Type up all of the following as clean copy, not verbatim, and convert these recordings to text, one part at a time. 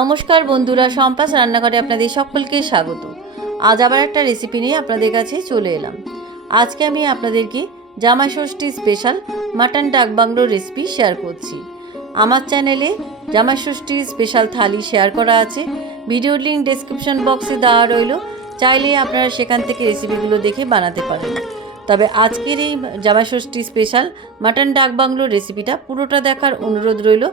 নমস্কার বন্ধুরা, সম্পাস রান্নাঘরে আপনাদের সকলকে স্বাগত। আজ আবার একটা রেসিপি নিয়ে আপনাদের কাছে চলে এলাম। আজকে আমি আপনাদেরকে জামাই ষষ্ঠী স্পেশাল মাটন ডাক বাংলোর রেসিপি শেয়ার করছি। আমার চ্যানেলে জামাই ষষ্ঠীর স্পেশাল থালি শেয়ার করা আছে, ভিডিওর লিঙ্ক ডেসক্রিপশন বক্সে দেওয়া রইল, চাইলে আপনারা সেখান থেকে রেসিপিগুলো দেখে বানাতে পারেন। তবে আজকের এই জামাই ষষ্ঠী স্পেশাল মাটন ডাক বাংলোর রেসিপিটা পুরোটা দেখার অনুরোধ রইল।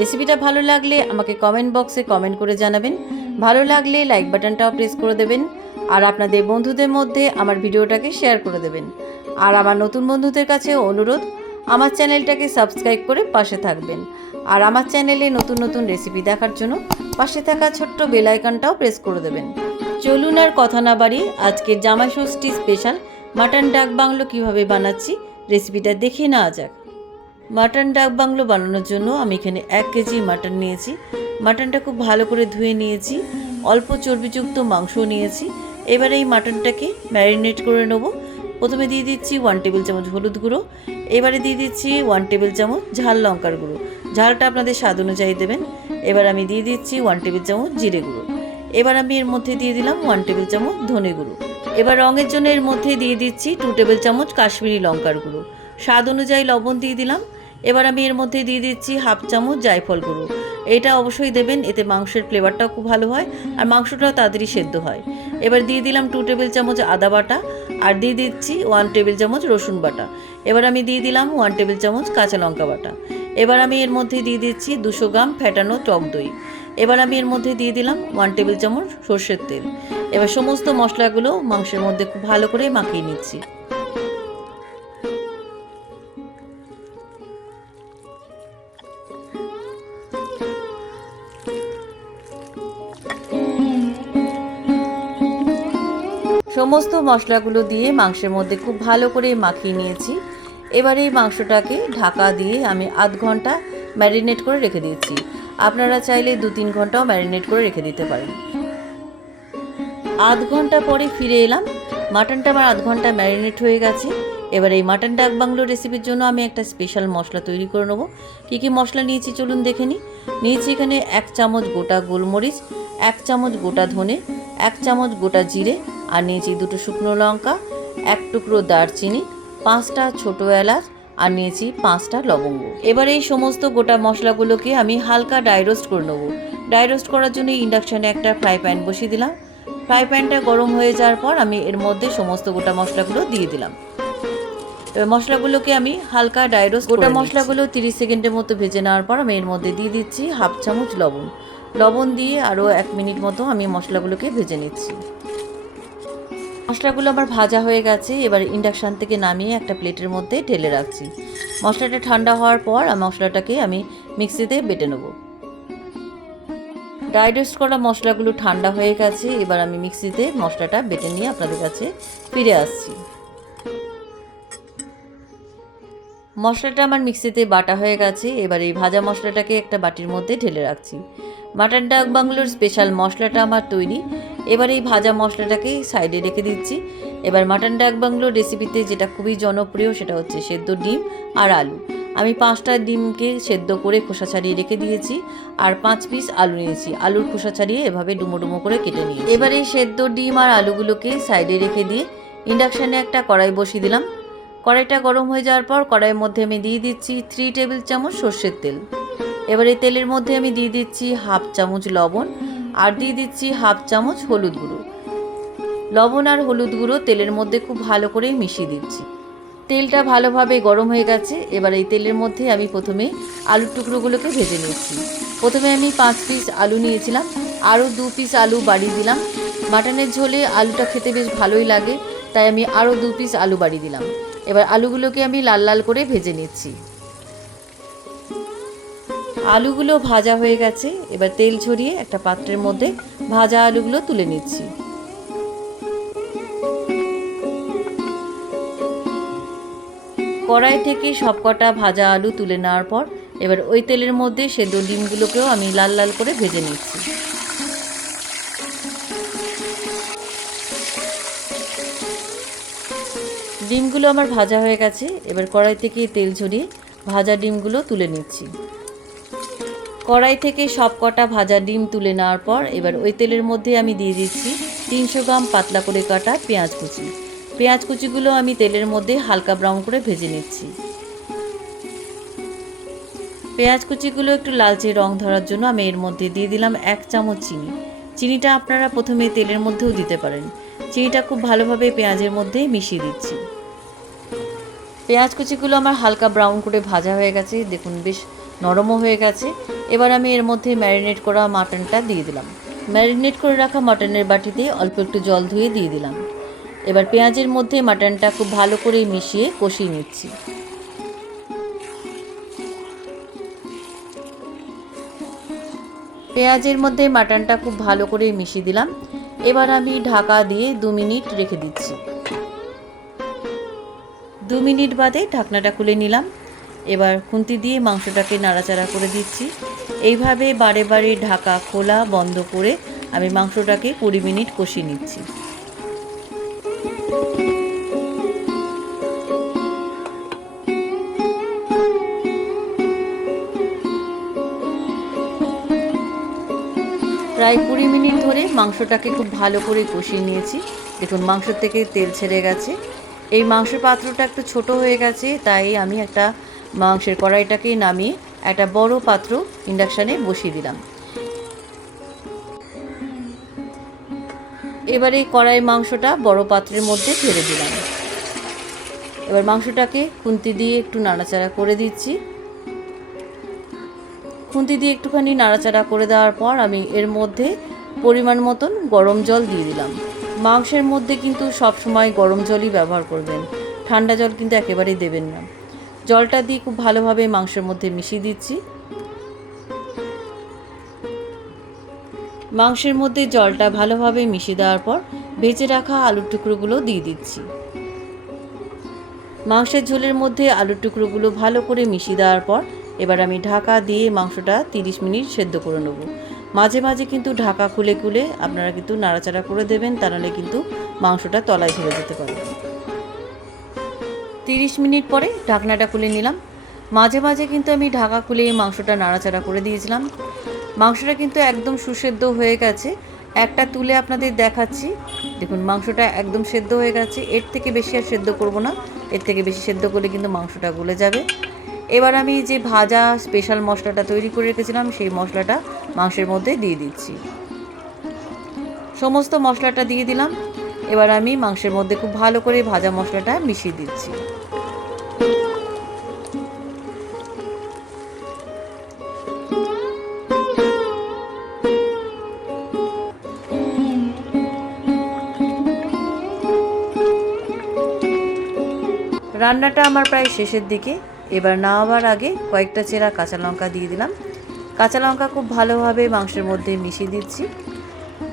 রেসিপিটা ভালো লাগলে আমাকে কমেন্ট বক্সে কমেন্ট করে জানাবেন, ভালো লাগলে লাইক বাটনটাও প্রেস করে দেবেন, আর আপনাদের বন্ধুদের মধ্যে আমার ভিডিওটাকে শেয়ার করে দেবেন। আর আমার নতুন বন্ধুদের কাছে অনুরোধ, আমার চ্যানেলটাকে সাবস্ক্রাইব করে পাশে থাকবেন। আর আমার চ্যানেলে নতুন নতুন রেসিপি দেখার জন্য পাশে থাকা ছোট্ট বেল আইকনটাও প্রেস করে দেবেন। চলুন আর কথা না বাড়িয়ে আজকের জামাই ষষ্ঠী স্পেশাল মাটন ডাক বাংলো কীভাবে বানাচ্ছি রেসিপিটা দেখে নেওয়া যাক। মাটন ডাক বাংলো বানানোর জন্য আমি এখানে 1 কেজি মাটন নিয়েছি। মাটনটা খুব ভালো করে ধুয়ে নিয়েছি, অল্প চর্বিযুক্ত মাংস নিয়েছি। এবারে এই মাটনটাকে ম্যারিনেট করে নেব। প্রথমে দিয়ে দিচ্ছি 1 টেবিল চামচ হলুদ গুঁড়ো, এবারে দিয়ে দিচ্ছি 1 টেবিল চামচ ঝাল লঙ্কার গুঁড়ো, ঝালটা আপনাদের স্বাদ অনুযায়ী দেবেন। এবার আমি দিয়ে দিচ্ছি 1 টেবিল চামচ জিরে গুঁড়ো। এবার আমি এর মধ্যে দিয়ে দিলাম 1 টেবিল চামচ ধনে গুঁড়ো। এবার রঙের জন্য এর মধ্যে দিয়ে দিচ্ছি 2 টেবিল চামচ কাশ্মীরি লঙ্কার গুঁড়ো, স্বাদ অনুযায়ী লবণ দিয়ে দিলাম। এবার আমি এর মধ্যে দিয়ে দিচ্ছি 1/2 চামচ জায়ফল গুঁড়ো। এটা অবশ্যই দেবেন, এতে মাংসের ফ্লেভারটাও খুব ভালো হয় আর মাংসটাও তাড়াতাড়ি সেদ্ধ হয়। এবার দিয়ে দিলাম 2 টেবিল চামচ আদা বাটা, আর দিয়ে দিচ্ছি 1 টেবিল চামচ রসুন বাটা। এবার আমি দিয়ে দিলাম 1 টেবিল চামচ কাঁচা লঙ্কা বাটা। এবার আমি এর মধ্যে দিয়ে দিচ্ছি 200 গ্রাম ফ্যাটানো টক দই। এবার আমি এর মধ্যে দিয়ে দিলাম 1 টেবিল চামচ সর্ষের তেল। এবার সমস্ত মশলাগুলো মাংসের মধ্যে খুব ভালো করে মাখিয়ে নিচ্ছি। সমস্ত মশলাগুলো দিয়ে মাংসের মধ্যে খুব ভালো করে মাখিয়ে নিয়েছি। এবার এই মাংসটাকে ঢাকা দিয়ে আমি আধ ঘন্টা ম্যারিনেট করে রেখে দিয়েছি। আপনারা চাইলে 2-3 ঘন্টাও ম্যারিনেট করে রেখে দিতে পারেন। আধ ঘন্টা পরে ফিরে এলাম, মাটনটা আমার আধ ঘন্টা ম্যারিনেট হয়ে গেছে। এবার এই মাটন ডাক বাংলো রেসিপির জন্য আমি একটা স্পেশাল মশলা তৈরি করে নেবো। কী কী মশলা নিয়েছি চলুন দেখে নিই। নিয়েছি এখানে 1 চামচ গোটা গোলমরিচ, 1 চামচ গোটা ধনে, 1 চামচ গোটা জিরে, আর নিয়েছি 2টো শুকনো লঙ্কা, 1 টুকরো দারচিনি, 5টা ছোটো এলাচ, আর নিয়েছি 5টা লবঙ্গ। এবার এই সমস্ত গোটা মশলাগুলোকে আমি হালকা ড্রাই রোস্ট করে নেবো। ড্রাই রোস্ট করার জন্য ইন্ডাকশানে একটা ফ্রাই প্যান বসিয়ে দিলাম। ফ্রাই প্যানটা গরম হয়ে যাওয়ার পর আমি এর মধ্যে সমস্ত গোটা মশলাগুলো দিয়ে দিলাম। এবার মশলাগুলোকে আমি হালকা ড্রাই রোস্ট গোটা মশলাগুলো 30 সেকেন্ডের মতো ভেজে নেওয়ার পর আমি এর মধ্যে দিয়ে দিচ্ছি 1/2 চামচ লবণ দিয়ে আরও 1 মিনিট মতো আমি মশলাগুলোকে ভেজে নিচ্ছি। মশলাগুলো আমার ভাজা হয়ে গেছে। এবার ইন্ডাকশান থেকে নামিয়ে একটা প্লেটের মধ্যে ঢেলে রাখছি। মশলাটা ঠান্ডা হওয়ার পর মশলাটাকে আমি মিক্সিতে বেটে নেব। ড্রাই রোস্ট করা মশলাগুলো ঠান্ডা হয়ে গেছে। এবার আমি মিক্সিতে মশলাটা বেটে নিয়ে আপনাদের কাছে ফিরে আসছি। মশলাটা আমার মিক্সিতে বাটা হয়ে গেছে। এবার এই ভাজা মশলাটাকে একটা বাটির মধ্যে ঢেলে রাখছি। মাটন ডাক বাংলোর স্পেশাল মশলাটা আমার তৈরি। এবার এই ভাজা মশলাটাকে সাইডে রেখে দিচ্ছি। এবার মাটন ডাক বাংলোর রেসিপিতে যেটা খুবই জনপ্রিয় সেটা হচ্ছে সেদ্ধ ডিম আর আলু। আমি 5টা ডিমকে সেদ্ধ করে খোসা ছাড়িয়ে রেখে দিয়েছি, আর 5 পিস আলু নিয়েছি। আলুর খোসা ছাড়িয়ে এভাবে ডুমো ডুমো করে কেটে নিয়েছি। এবার এই সেদ্ধ ডিম আর আলুগুলোকে সাইডে রেখে দিয়ে ইন্ডাকশানে একটা কড়াই বসিয়ে দিলাম। কড়াইটা গরম হয়ে যাওয়ার পর কড়াইয়ের মধ্যে আমি দিয়ে দিচ্ছি 3 টেবিল চামচ সর্ষের তেল। এবার এই তেলের মধ্যে আমি দিয়ে দিচ্ছি 1/2 চামচ লবণ, আর দিয়ে দিচ্ছি 1/2 চামচ হলুদ গুঁড়ো। লবণ আর হলুদ গুঁড়ো তেলের মধ্যে খুব ভালো করে মিশিয়ে দিচ্ছি। তেলটা ভালোভাবে গরম হয়ে গেছে। এবার এই তেলের মধ্যে আমি প্রথমে আলুর টুকরোগুলোকে ভেজে নিচ্ছি। প্রথমে আমি 5 পিস আলু নিয়েছিলাম, আরও 2 পিস আলু বাড়িয়ে দিলাম। মাটনের ঝোলে আলুটা খেতে বেশ ভালোই লাগে, তাই আমি আরও 2 পিস আলু বাড়িয়ে দিলাম। এবার আলুগুলোকে আমি লাল লাল করে ভেজে নিচ্ছি। আলুগুলো ভাজা হয়ে গেছে। এবার তেল ছড়িয়ে একটা পাত্রের মধ্যে ভাজা আলুগুলো তুলে নিচ্ছি। কড়াই থেকে সবকটা ভাজা আলু তুলে নেওয়ার পর এবার ওই তেলের মধ্যে সেদ্ধ ডিমগুলোকেও আমি লাল লাল করে ভেজে নিচ্ছি। ডিমগুলো আমার ভাজা হয়ে গেছে। এবার কড়াই থেকে তেল ঝরিয়ে ভাজা ডিমগুলো তুলে নিচ্ছি। কড়াই থেকে সব কটা ভাজা ডিম তুলে নেওয়ার পর এবার ওই তেলের মধ্যে আমি দিয়ে দিচ্ছি 300 গ্রাম পাতলা করে কাটা পেঁয়াজ কুচি। পেঁয়াজ কুচিগুলো আমি তেলের মধ্যে হালকা ব্রাউন করে ভেজে নিচ্ছি। পেঁয়াজ কুচিগুলো একটু লালচে রং ধরার জন্য আমি এর মধ্যে দিয়ে দিলাম 1 চামচ চিনি। চিনিটা আপনারা প্রথমে তেলের মধ্যেও দিতে পারেন। চিনিটা খুব ভালোভাবে পেঁয়াজের মধ্যে মিশিয়ে দিচ্ছি। পেঁয়াজ কুচিগুলো আমার হালকা ব্রাউন করে ভাজা হয়ে গেছে, দেখুন বেশ নরমও হয়ে গেছে। এবার আমি এর মধ্যে ম্যারিনেট করা মাটনটা দিয়ে দিলাম। ম্যারিনেট করে রাখা মাটনের বাটিতে অল্প একটু জল ধুয়ে দিয়ে দিলাম। এবার পেঁয়াজের মধ্যে মাটনটা খুব ভালো করে মিশিয়ে কষিয়ে নিচ্ছি। পেঁয়াজের মধ্যে মাটনটা খুব ভালো করে মিশিয়ে দিলাম। এবার আমি ঢাকা দিয়ে 2 মিনিট রেখে দিচ্ছি। 2 মিনিট বাদে ঢাকনাটা খুলে নিলাম। এবার খুন্তি দিয়ে মাংসটাকে নাড়াচাড়া করে দিচ্ছি। এইভাবে বারে বারে ঢাকা খোলা বন্ধ করে আমি মাংসটাকে 20 মিনিট কষিয়ে নিচ্ছি। প্রায় 20 মিনিট ধরে মাংসটাকে খুব ভালো করে কষিয়ে নিয়েছি। দেখুন মাংস থেকে তেল ছেড়ে গেছে। এই মাংসের পাত্রটা একটু ছোট হয়ে গেছে, তাই আমি একটা মাংসের কড়াইটাকে নামিয়ে একটা বড় পাত্র ইন্ডাকশানে বসিয়ে দিলাম। এবার এই কড়াই মাংসটা বড় পাত্রের মধ্যে ঢেলে দিলাম। এবার মাংসটাকে খুন্তি দিয়ে একটু নাড়াচাড়া করে দিচ্ছি। খুন্তি দিয়ে একটুখানি নাড়াচাড়া করে দেওয়ার পর আমি এর মধ্যে পরিমাণ মতন গরম জল দিয়ে দিলাম। মাংসের মধ্যে কিন্তু সব সময় গরম জলই ব্যবহার করবেন, ঠান্ডা জল কিন্তু একেবারেই দেবেন না। জলটা দিয়ে খুব ভালোভাবে মাংসের মধ্যে মিশিয়ে দিচ্ছি। মাংসের মধ্যে জলটা ভালোভাবে মিশিয়ে দেওয়ার পর ভেজে রাখা আলুর টুকরোগুলো দিয়ে দিচ্ছি। মাংসের ঝোলের মধ্যে আলুর টুকরোগুলো ভালো করে মিশিয়ে দেওয়ার পর এবার আমি ঢাকা দিয়ে মাংসটা 30 মিনিট সেদ্ধ করে নেব। মাঝে মাঝে কিন্তু ঢাকা খুলে খুলে আপনারা কিন্তু নাড়াচাড়া করে দেবেন, তা নাহলে কিন্তু মাংসটা তলায় ঝরে যেতে পারে। 30 মিনিট পরে ঢাকনাটা খুলে নিলাম। মাঝে মাঝে কিন্তু আমি ঢাকা খুলে মাংসটা নাড়াচাড়া করে দিয়েছিলাম। মাংসটা কিন্তু একদম সুসেদ্ধ হয়ে গেছে। একটা তুলে আপনাদের দেখাচ্ছি। দেখুন মাংসটা একদম সেদ্ধ হয়ে গেছে। এর থেকে বেশি আর সেদ্ধ করব না, এর থেকে বেশি সেদ্ধ করলে কিন্তু মাংসটা গলে যাবে। এবার আমি যে ভাজা স্পেশাল মশলাটা তৈরি করে রেখেছিলাম সেই মশলাটা মাংসের মধ্যে দিয়ে দিচ্ছি। সমস্ত মশলাটা দিয়ে দিলাম। এবার আমি মাংসের মধ্যে খুব ভালো করে ভাজা মশলাটা মিশিয়ে দিচ্ছি। রান্নাটা আমার প্রায় শেষের দিকে। এবার নামাবার আগে কয়েকটা চেরা কাঁচা লঙ্কা দিয়ে দিলাম। কাঁচা লঙ্কা খুব ভালোভাবে মাংসের মধ্যে মিশিয়ে দিচ্ছি।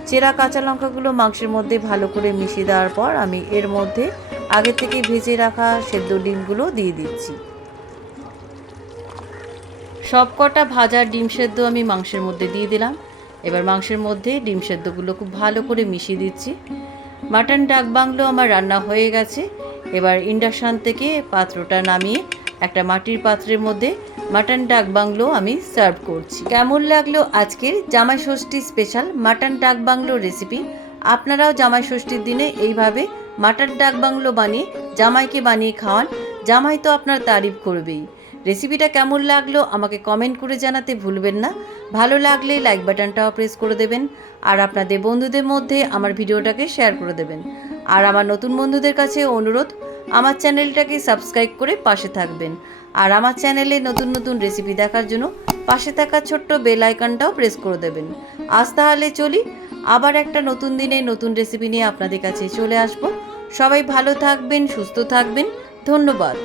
চেরা কাঁচা লঙ্কাগুলো মাংসের মধ্যে ভালো করে মিশিয়ে দেওয়ার পর আমি এর মধ্যে আগে থেকে ভেজে রাখা সেদ্ধ ডিমগুলো দিয়ে দিচ্ছি। সব কটা ভাজা ডিম সেদ্ধ আমি মাংসের মধ্যে দিয়ে দিলাম। এবার মাংসের মধ্যে ডিম সেদ্ধগুলো খুব ভালো করে মিশিয়ে দিচ্ছি। মাটন ডাক বাংলো আমার রান্না হয়ে গেছে। এবার ইন্ডাকশান থেকে পাত্রটা নামিয়ে একটা মাটির পাত্রের মধ্যে মাটন ডাক বাংলো আমি সার্ভ করছি। কেমন লাগলো আজকের জামাই ষষ্ঠী স্পেশাল মাটন ডাক বাংলো রেসিপি? আপনারাও জামাই ষষ্ঠীর দিনে এইভাবে মাটন ডাক বাংলো বানিয়ে জামাইকে বানিয়ে খাওয়ান, জামাই তো আপনার তারিফ করবেই। রেসিপিটা কেমন লাগলো আমাকে কমেন্ট করে জানাতে ভুলবেন না। ভালো লাগলে লাইক বাটনটাও প্রেস করে দেবেন, আর আপনাদের বন্ধুদের মধ্যে আমার ভিডিওটাকে শেয়ার করে দেবেন। আর আমার নতুন বন্ধুদের কাছে অনুরোধ, আমার চ্যানেলটাকে সাবস্ক্রাইব করে পাশে থাকবেন। আর আমার চ্যানেলে নতুন নতুন রেসিপি দেখার জন্য পাশে থাকা ছোট্ট বেল আইকনটাও প্রেস করে দেবেন। আজ তাহলে চলি, আবার একটা নতুন দিনে নতুন রেসিপি নিয়ে আপনাদের কাছে চলে আসব। সবাই ভালো থাকবেন, সুস্থ থাকবেন। ধন্যবাদ।